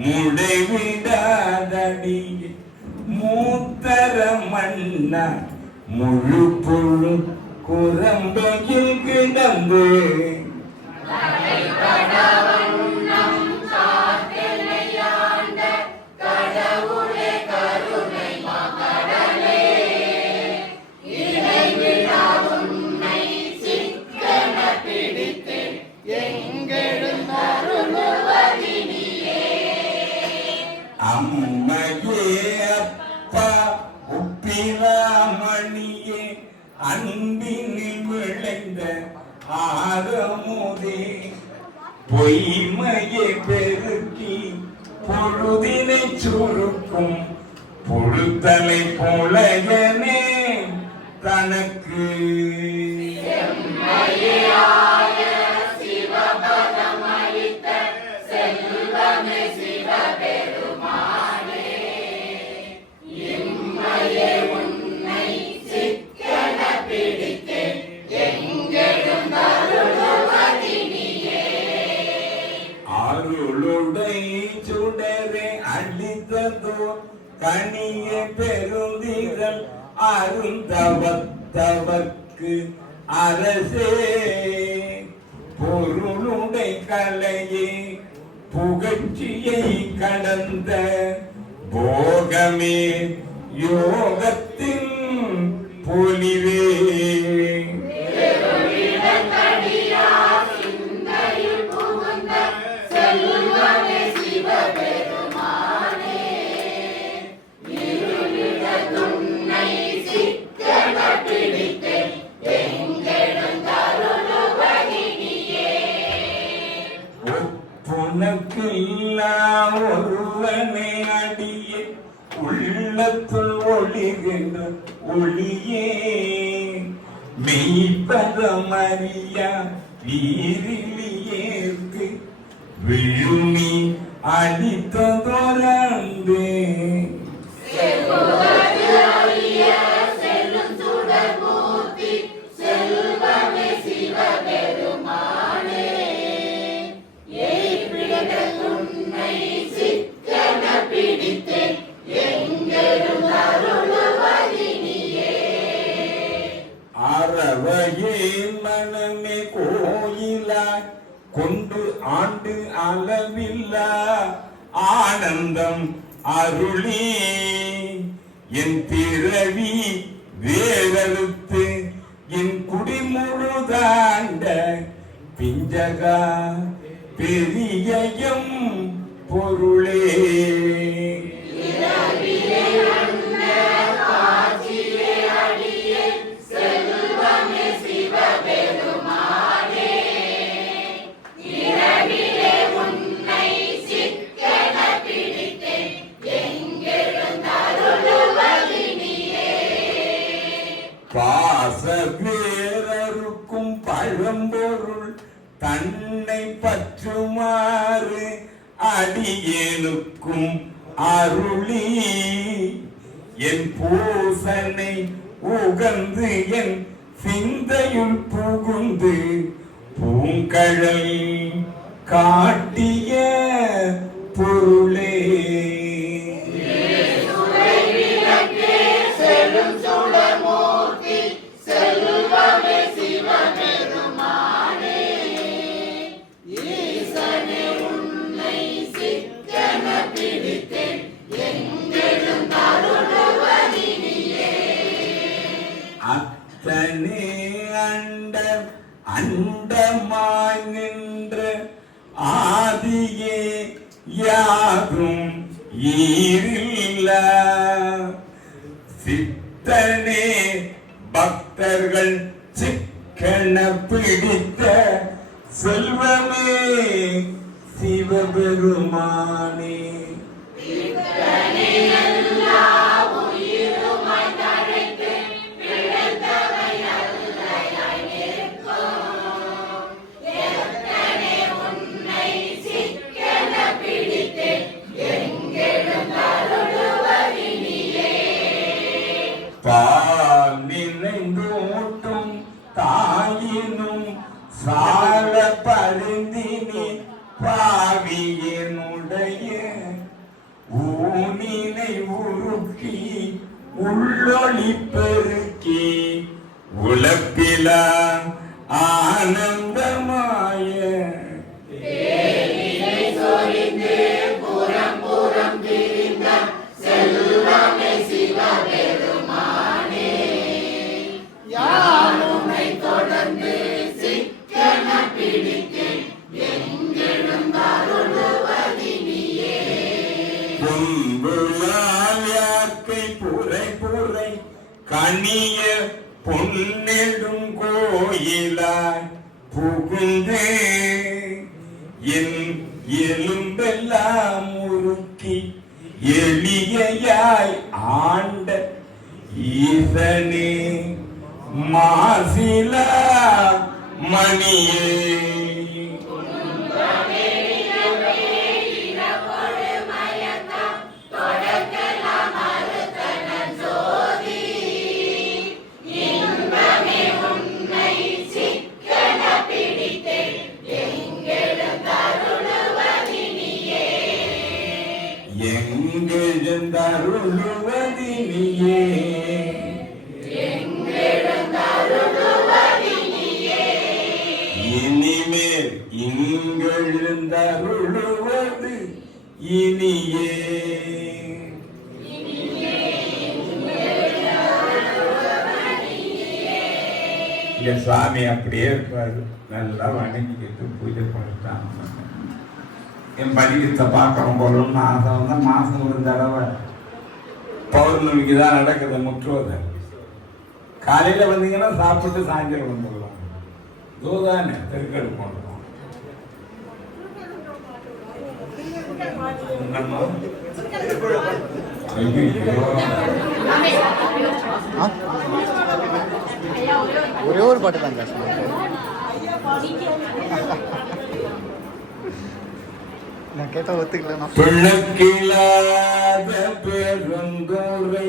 முடைவிடாதடி மூத்தர மன்னா முழு பொழு குரம்பையில் கிடந்து. அன்பினில் விளைந்த ஆரமுதே. பொய்மையை பெருக்கி பொழுதினை சுருக்கும் பொழுத்தலை போலயனே தனக்கு கனிய பெருந்திரள் அருந்தவத்தவர்க்கு அரசே. பொருளுடை கலையே புகழ்ச்சியை கடந்த போகமே யோகத்தின் பொலிவே. உனக்கில்லா ஒருவனை அடியே. உள்ளத்துள் ஒளிகின்ற ஒளியே. மெய்ப்பதமறியா வீரிலியேற்கு விழுமி அடித்ததொரந்தே கவையே மனமே கோயிலாய் கொண்டு ஆண்டு அளவில்லா ஆனந்தம் அருளி. என் பிறவி வேறறுத்து என் குடிமுழுதாண்ட பிஞ்சகா பெரியயம் பொருளே. பாச பேரருக்கும் பழம்பொருள் தன்னை பற்றுமாறு அடியேனுக்கும் அருளி. என் பூசனை உகந்து என் சிந்தையுள் புகுந்து பூங்கழல் காட்டிய பொருளே. அத்தனே அண்ட அண்டமாய் நின்ற ஆதியே யாகும் ஈரில்ல. சித்தனே பக்தர்கள் சிக்கன பிடித்த செல்வமே சிவபெருமானே. பால் நிறைந்தோட்டும் தாயினும் சால பருந்தினி பாவியனுடைய ஊனினை உருக்கி உள்ளொளி பெருக்கி உழப்பில ஆனந்த அன்பு மாலாக்கை புரை புரை கனிய பொன்னெடும் கோயிலாய் புகுந்தே என் எலும்பெல்லாம் உருக்கி எளியாய் ஆண்ட ஈசனே மாசிலா மணியே. எங்கெழுந்தருளுவதி நீயே இனிமேல் இங்கெழுந்தருளுவது இனியே. இங்க சுவாமி அப்படியே இருப்பாரு. நல்லா வணங்கிக்கிட்டு பூஜை பண்ணிட்டாங்க என் படிக்கத்தை பார்க்கணும் போலன்னு ஆசை வந்தால் மாதம் ஒரு தடவை பௌர்ணமிக்கு தான் நடக்குது முற்றுவதை காலையில் வந்தீங்கன்னா சாப்பிட்டு சாயந்தரம் வந்துடலாம். தூதானே தெருக்கடு போடுறோம் ஒரே ஒரு பாட்டு தான் நான் கேட்டா ஒத்துக்கலாம் பெருங்கூரை